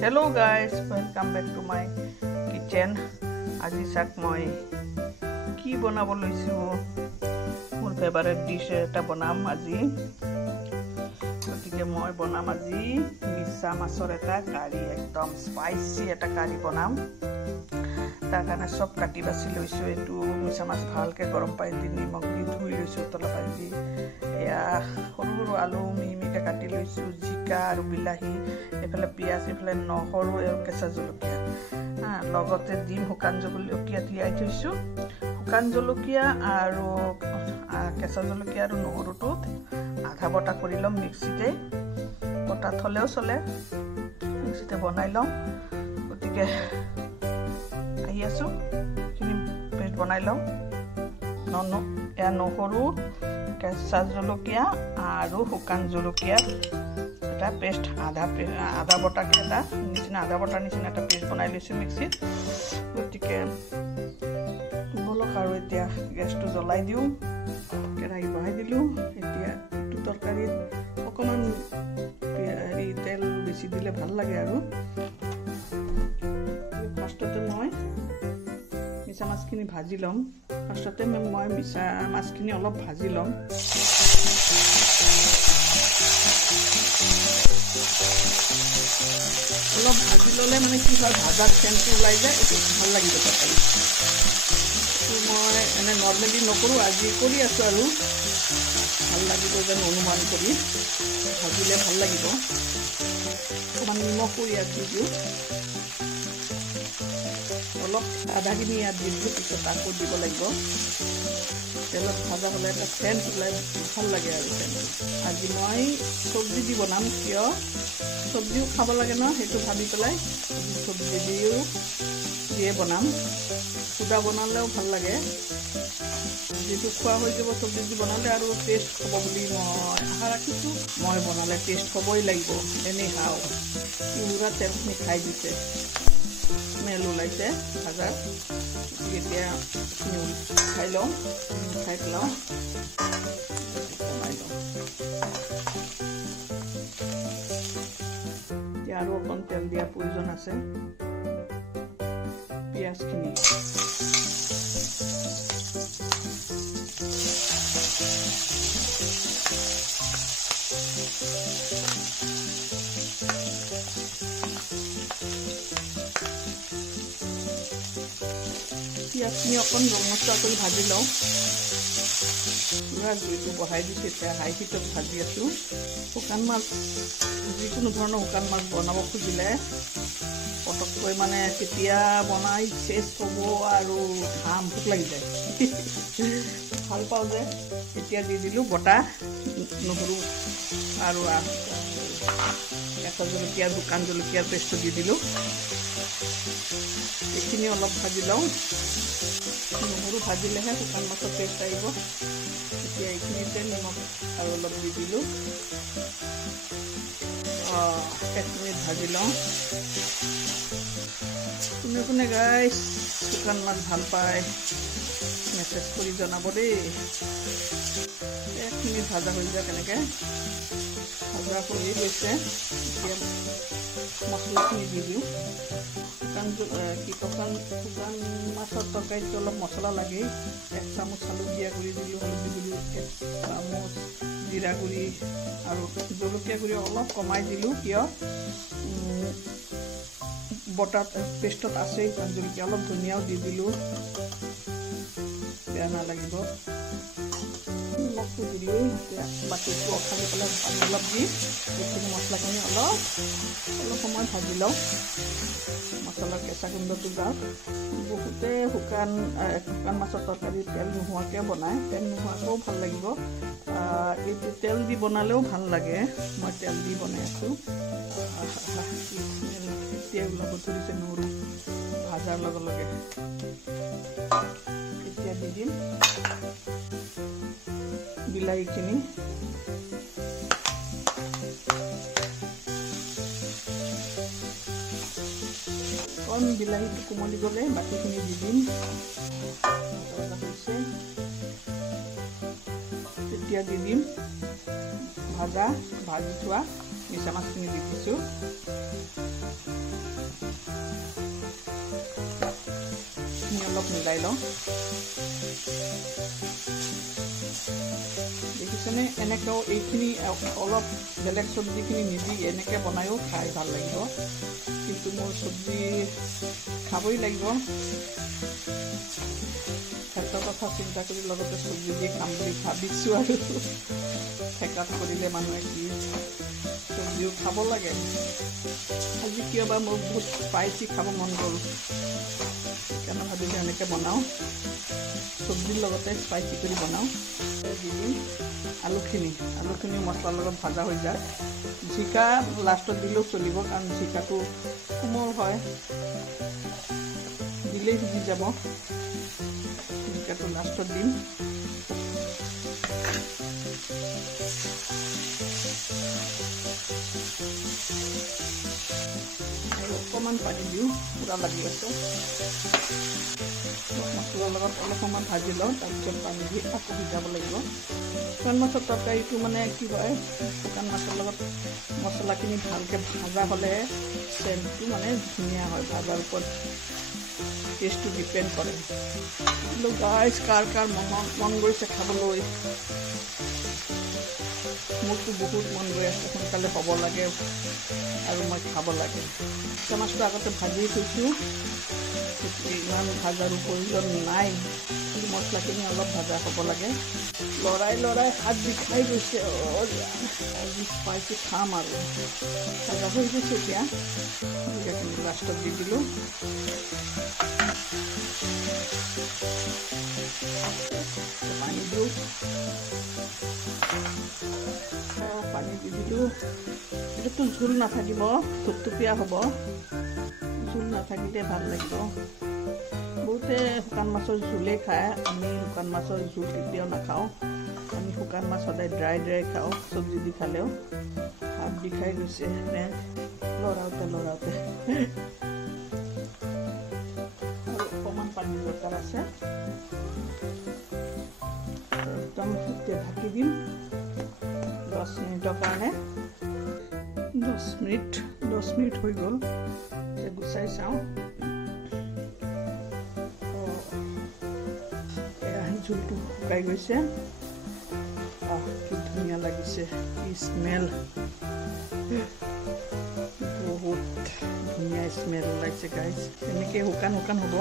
Hello guys, welcome back to my kitchen. আজি চাক মই কি বনাব লৈছো মোৰ ফেভাৰিট ডিশ এটা বনাম আজি গতিকে মই বনাম আজি মিছা মাছৰ এটা কাৰি একদম স্পাইসি এটা কাৰি বনাম তাৰ কাৰণে সব কাটি বাছি লৈছো এটো মিছা মাছ ভালকে গৰম পানী দি নিমখ দি ধুই লৈছো তলা পানী দি এয়া সৰু সৰু আলু মিহিমিকে কাটি লৈছো জিকা আৰু বিলাহী এফালে পিয়াজ এফালে নহৰু আৰু কেঁচা জলকীয়া লগতে ডিম শুকান জলকীয়া তিয়াই থৈছো শুকান জলকীয়া আৰু কেঁচা জলকীয়া আৰু নহৰুটো আধা বটা কৰি লম মিক্সিতে বটা থলেও চলে মিক্সিতে বনাই লম গতিকে আহি আছো খিনি পেষ্ট বনাই লম এয়া নহৰু কেঁচা জলকীয়া আৰু শুকান জলকীয়া এটা পেষ্ট আধা বটা এটা নিচিনা আধা বটা নিচিনা এটা পেষ্ট বনাই লৈছো মিক্সিত গতিকে বলক আৰু এতিয়া গেছটো জ্বলাই দিও কেৰাহী বহাই দিলো এতিয়া টু তৰকাৰীত অকমান তেল বেছি দিলে ভাল লাগে আৰু ফাৰ্ষ্টতে মই মিছা মাছখিনি ভাজি লম ফাৰ্ষ্টতে মই মিছা মাছখিনি অলপ ভাজি লম অলপ ভাজি ললে মানে কি হয় ভাজাৰ সেন্টটো ওলাই যায় এটো ভাল লাগিব তৰকাৰী মই এনে নৰ্মেলি নকৰো আজি কৰি আছো আৰু ভাল লাগিব যেন অনুমান কৰি ভাজিলে ভাল লাগিব অকমান নিমখ কৰি আছো অলপ আধাখিনি ইয়াত দিলো পিছত আকৌ দিব লাগিব তেলত ভাজা হলে এটা সেন্ট ওলাই ভাল লাগে আৰু আজি মই চব্জি দি বনাম কিয় চব্জিও খাব লাগে ন সেইটো ভাবি পেলাই চব্জি দিয়ে বনাম সুদা বনালেও ভাল লাগে যেটো খোৱা হৈ যাব চব্জি দি বনালে আৰু টেষ্ট হ'ব বুলি মই আশা ৰাখিছো মই বনালে টেষ্ট হ'বই লাগিব এনে খাও পুৰা তেলখিনি খাই দিছে স্মেল ওলাইছে ভাজাৰ এতিয়া খাই লওঁ খাই পেলাওঁ বনাই লওঁ এতিয়া আৰু অকণ তেল দিয়াৰ প্ৰয়োজন আছে পিঁয়াজখিনি পিঁয়াজখিনি অকণ ৰঙচুৱা কৰি ভাজি লওঁ পুৰা জুইটো বহাই দিছোঁ এতিয়া হাই হিটত ভাজি আছোঁ শুকান মাছ যিকোনো ধৰণৰ শুকান মাছ বনাব খুজিলে পটককৈ মানে কেতিয়া বনাই চেচ হ'ব আৰু ঘাম ভোক লাগি যায় ভাল পাওঁ যে এতিয়া দি দিলোঁ বটা নহৰু আৰু কেঁচা জলকীয়া শুকান জলকীয়াৰ পেষ্টটো দি দিলোঁ এইখিনি অলপ ভাজি লওঁ নহৰু ভাজিলেহে শুকান মাছৰ পেষ্ট আহিব এতিয়া এইখিনিতে নিমখ আৰু অলপ দি দিলোঁ 1 মিনিট ভাজি লওঁ কোনে কোনে গাইছ শুকান মাছ ভাল পায় মেছেজ কৰি জনাব দেই 1 মিনিট ভাজা হৈ যায় কেনেকৈ ভাজা হৈ গৈছে এতিয়া মছলাখিনি দি দিওঁ শুকান মাছৰ তৰকাৰীত অলপ মছলা লাগে 1 চামুচ হালধীয়া গুড়ি দিলোঁ হলদি গুড়ি 1 চামুচ জিৰা গুড়ি আৰু জলকীয়া গুড়ি অলপ কমাই দিলোঁ কিয় বটা পেষ্টত আছে শুকান জলকীয়া অলপ ধনিয়াও দি দিলোঁ বেয়া নালাগিব নিমখটো দিলোঁ বাতিটো অখালি পেলাই পানী অলপ দি এইখিনি মছলাখিনি অলপ সময় ভাজি লওঁ মছলাৰ কেঁচা গোন্ধটো যাওক বহুতে শুকান মাছৰ তৰকাৰী তেল নোহোৱাকৈ বনায় তেল নোহোৱাকৈও ভাল লাগিব এইটো তেল দি বনালেও ভাল লাগে মই তেল দি বনাই আছোঁ এতিয়া ওলাব ধৰিছে নহৰু ভাজাৰ লগে লগে এতিয়া দি দিম বিলাহীখিনি অকণ বিলাহীটো কোমলি গ'লে বাকীখিনি দি দিম এতিয়া দি দিম ভাজি থোৱা মিছা মাছখিনি দি দিছোঁ অলপ মিলাই লওঁ দেখিছেনে এনেকৈও এইখিনি অলপ বেলেগ চব্জিখিনি নিদি এনেকৈ বনায়ো খাই ভাল লাগিব কিন্তু মোৰ চব্জি খাবই লাগিব হেল্থৰ কথা চিন্তা কৰি লগতে চব্জি দি খাম বুলি ভাবিছোঁ আৰু ঠেকাত কৰিলে মানুহে কি চব্জিও খাব লাগে আজি কিয়বা মোৰ বহুত স্পাইচি খাব মন গ'ল সেইকাৰণে ভাবিলোঁ এনেকৈ বনাওঁ চব্জিৰ লগতে স্পাইচি কৰি বনাওঁ দি দিম আলুখিনি মছলাৰ লগত ভাজা হৈ যায় জিকা লাষ্টত দিলেও চলিব কাৰণ জিকাটো কোমল হয় দিলেই সিজি যাব জিকাটো লাষ্টত দিম আৰু অকণমান পানী দিওঁ পূৰা লাগি আছে মছলাৰ লগত অলপ সময় ভাজি লওঁ তাৰপিছত পানী দি আকৌ সিজাব লাগিব শুকান মাছৰ তৰকাৰীটো মানে কি হয় শুকান মাছৰ লগত মছলাখিনি ভালকৈ ভাজা হ'লে চেণ্টটো মানে ধুনীয়া হয় ভাজাৰ ওপৰত টেষ্টটো ডিপেণ্ড কৰে কিন্তু গাইজ কাৰ মন গৈছে খাবলৈ মোৰতো বহুত মন গৈ আছে সোনকালে হ'ব লাগে আৰু মই খাব লাগে শুকান মাছটো আগতে ভাজি থৈছোঁ ইমান ভাজাৰো প্ৰয়োজন নাই কিন্তু মছলাখিনি অলপ ভাজা হ'ব লাগে লৰাই হাত বিষাই গৈছে আজি স্পাইচি খাম আৰু ভাজা হৈ গৈছে এতিয়া জিকাখিনি লাষ্টত দি দিলোঁ পানী দিওঁ পানী দি দিলোঁ এইটোতো জোল নাথাকিব থুপথুপীয়া হ'ব জোল নাথাকিলে ভাল লাগিব বহুতে শুকান মাছৰ জোলেই খায় আমি শুকান মাছৰ জোল কেতিয়াও নাখাওঁ আমি শুকান মাছ সদায় ড্ৰাই খাওঁ চব্জি দি খালেও হাত বিষাই গৈছে লৰাওঁতে আৰু অকণমান পানীৰ দৰকাৰ আছে একদম এতিয়া ঢাকি দিম 10 মিনিটৰ কাৰণে 10 মিনিট হৈ গ'ল এতিয়া গুচাই চাওঁ জোলটো শুকাই গৈছে কি ধুনীয়া লাগিছে কি স্মেল বহুত ধুনীয়া স্মেল ওলাইছে গাইজ এনেকৈ শুকান হ'ব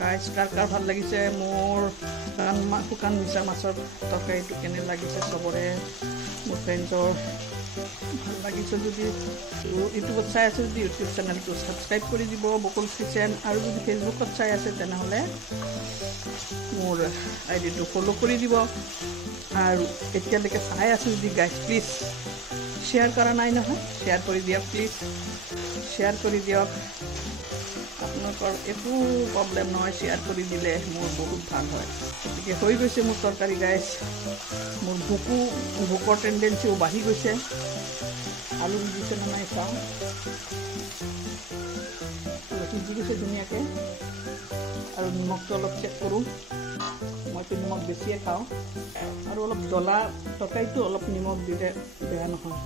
গাইজ কাৰ ভাল লাগিছে মোৰ শুকান মিছা মাছৰ তৰকাৰীটো কেনে লাগিছে চবৰে মোৰ ফ্ৰেণ্ডৰ ভাল লাগিছে যদি ইউটিউবত চাই আছে যদি ইউটিউব চেনেলটো ছাবস্ক্ৰাইব কৰি দিব বকুলছ কিচেন আৰু যদি ফেচবুকত চাই আছে তেনেহ'লে মোৰ আইডিটো ফ'ল' কৰি দিব আৰু এতিয়ালৈকে চাই আছে যদি গাইজ প্লিজ শ্বেয়াৰ কৰা নাই নহয় শ্বেয়াৰ কৰি দিয়ক প্লিজ শ্বেয়াৰ কৰি দিয়ক আপোনালোকৰ একো প্ৰব্লেম নহয় শ্বেয়াৰ কৰি দিলে মোৰ বহুত ভাল হয় গতিকে হৈ গৈছে মোৰ তৰকাৰী গাইজ মোৰ ভোকৰ টেণ্ডেঞ্চিও বাঢ়ি গৈছে আলু সিজিছে নে নাই চাওঁ সিজি গৈছে ধুনীয়াকৈ আৰু নিমখটো অলপ চেক কৰোঁ মইতো নিমখ বেছিয়ে খাওঁ আৰু অলপ জ্বলা তৰকাৰীটো অলপ নিমখ দিলে বেয়া নহয়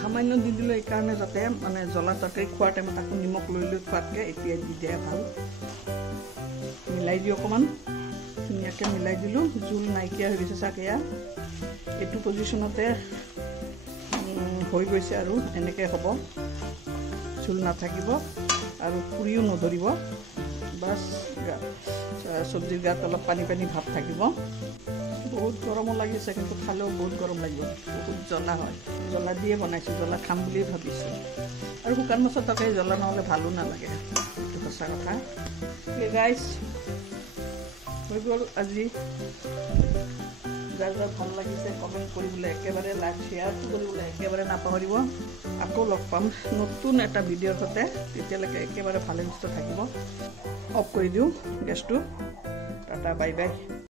সামান্য দি দিলোঁ এইকাৰণে যাতে মানে জ্বলা তৰকাৰী খোৱাৰ টাইমত আকৌ নিমখ লৈ খোৱাতকৈ এতিয়া দি দিয়া ভাল মিলাই দিওঁ অকণমান ধুনীয়াকৈ মিলাই দিলোঁ জোল নাইকিয়া হৈ গৈছে চাগে এইটো পজিশ্যনতে হৈ গৈছে আৰু এনেকৈ হ'ব জোল নাথাকিব আৰু পুৰিও নধৰিব বাছ চব্জিৰ গাত অলপ পানী ভাৱ থাকিব বহুত গৰমো লাগিছে কিন্তু খালেও বহুত গৰম লাগিব বহুত জ্বলা হয় জ্বলা দিয়ে বনাইছোঁ জ্বলা খাম বুলি ভাবিছোঁ আৰু শুকান মাছৰ তৰকাৰী জ্বলা নহ'লে ভালো নালাগে এইটো সঁচা কথা গাইজ হৈ গ'ল আজি যাৰ ভাল লাগিছে কমেণ্ট কৰিবলৈ একেবাৰে লাইক শ্বেয়াৰটো কৰিবলৈ একেবাৰে নাপাহৰিব আকৌ লগ পাম নতুন এটা ভিডিঅ'ৰ সৈতে তেতিয়ালৈকে একেবাৰে ভালে সুস্থ থাকিব অফ কৰি দিওঁ গেছটো টাটা বাই বাই